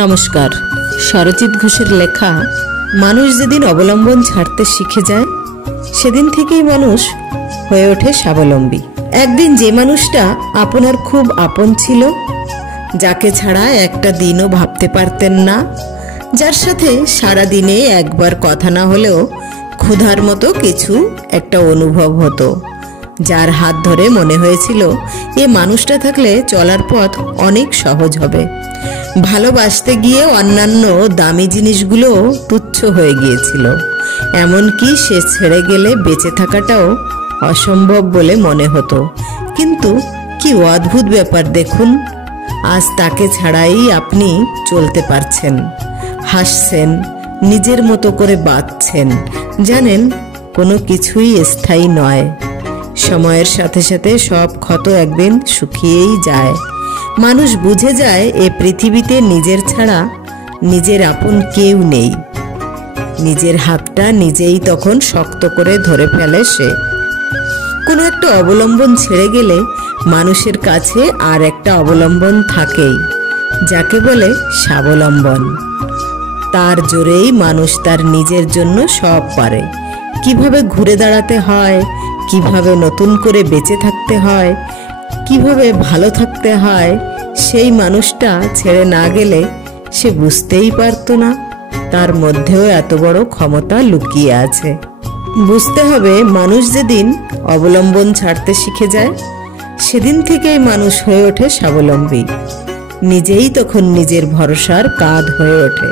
নমস্কার। সরজিৎ ঘোষের লেখা মানুষ যেদিন অবলম্বন ছাড়তে শিখে যায় সেদিন থেকেই মানুষ হয়ে ওঠে স্বাবলম্বী। একদিন যে মানুষটা আপনার খুব আপন ছিল, যাকে ছাড়া একটা দিনও ভাবতে পারতেন না, যার সাথে সারা দিনে একবার কথা না হলেও ক্ষুধার মতো কিছু একটা অনুভব হতো, যার হাত ধরে মনে হয়েছিল এ মানুষটা থাকলে চলার পথ অনেক সহজ হবে। ভালোবাসতে গিয়ে অন্যান্য দামি জিনিসগুলো তুচ্ছ হয়ে গিয়েছিল, এমনকি সে ছেড়ে গেলে বেঁচে থাকাটাও অসম্ভব বলে মনে হতো। কিন্তু কি অদ্ভুত ব্যাপার দেখুন, আজ তাকে ছাড়াই আপনি চলতে পারছেন, হাসছেন, নিজের মতো করে বাঁচছেন। জানেন, কোনো কিছুই স্থায়ী নয়। সময়ের সাথে সাথে সব ক্ষত একদিন শুকিয়েই যায়। মানুষ বুঝে যায় এ পৃথিবীতে নিজের ছাড়া নিজের আপন কেউ নেই। নিজের হাতটা নিজেই তখন শক্ত করে ধরে ফেলে সে। কোনো একটা অবলম্বন ছেড়ে গেলে মানুষের কাছে আর একটা অবলম্বন থাকেই, যাকে বলে স্বাবলম্বন। তার জোরেই মানুষ তার নিজের জন্য সব পারে। কিভাবে ঘুরে দাঁড়াতে হয়, কিভাবে নতুন করে বেঁচে থাকতে হয়, কিভাবে ভালো থাকতে হয়, সেই মানুষটা ছেড়ে না গেলে সে বুঝতেই পারতো না তার মধ্যেও এত বড় ক্ষমতা লুকিয়ে আছে। বুঝতে হবে, মানুষ যেদিন অবলম্বন ছাড়তে শিখে যায় সেদিন থেকেই মানুষ হয়ে ওঠে স্বাবলম্বী। নিজেই তখন নিজের ভরসার কাঁধ হয়ে ওঠে।